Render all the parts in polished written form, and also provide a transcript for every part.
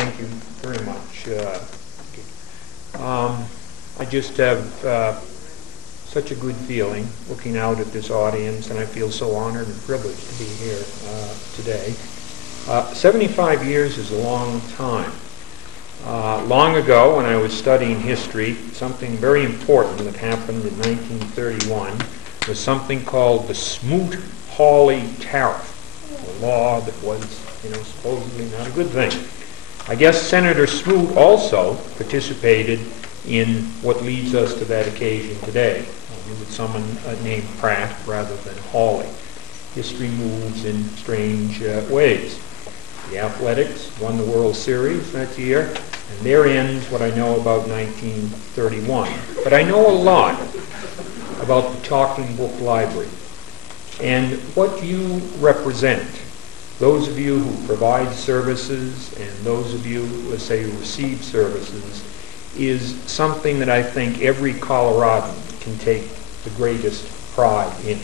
Thank you very much. I just have such a good feeling looking out at this audience, and I feel so honored and privileged to be here today. 75 years is a long time. Long ago, when I was studying history, something very important that happened in 1931 was something called the Smoot-Hawley Tariff, a law that was, supposedly not a good thing. I guess Senator Smoot also participated in what leads us to that occasion today, with someone named Pratt rather than Hawley. History moves in strange ways. The Athletics won the World Series that year, and there ends what I know about 1931. But I know a lot about the Talking Book Library, and what you represent, those of you who provide services and those of you, let's say, who receive services, is something that I think every Coloradan can take the greatest pride in.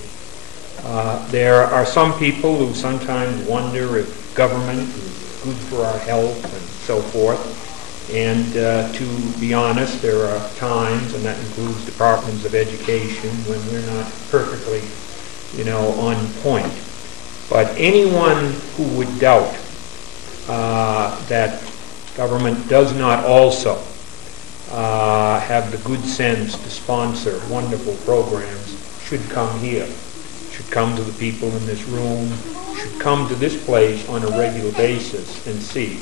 There are some people who sometimes wonder if government is good for our health and so forth. And to be honest, there are times, and that includes departments of education, when we're not perfectly, on point. But anyone who would doubt that government does not also have the good sense to sponsor wonderful programs should come here, should come to the people in this room, should come to this place on a regular basis and see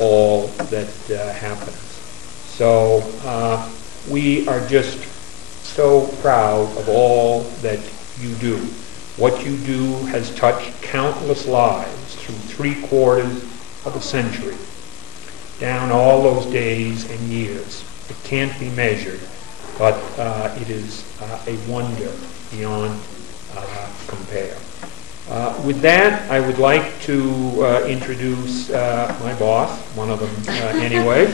all that happens. So we are just so proud of all that you do. What you do has touched countless lives through 3/4 of a century, down all those days and years. It can't be measured, but it is a wonder beyond compare. With that, I would like to introduce my boss, one of them anyway.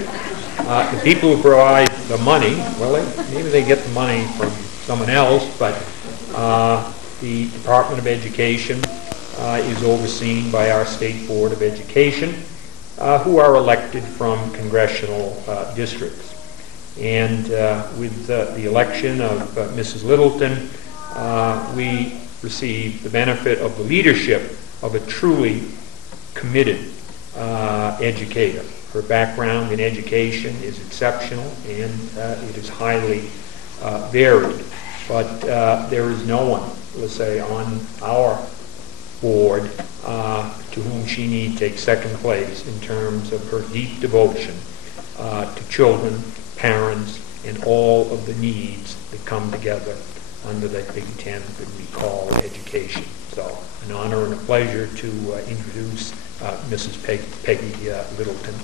The people who provide the money, well, maybe they get the money from someone else, but the Department of Education is overseen by our State Board of Education, who are elected from congressional districts. And with the election of Mrs. Littleton, we receive the benefit of the leadership of a truly committed educator. Her background in education is exceptional, and it is highly varied. But there is no one, let's say, on our board to whom she need take second place in terms of her deep devotion to children, parents, and all of the needs that come together under that big tent that we call education. So an honor and a pleasure to introduce Mrs. Peggy Littleton.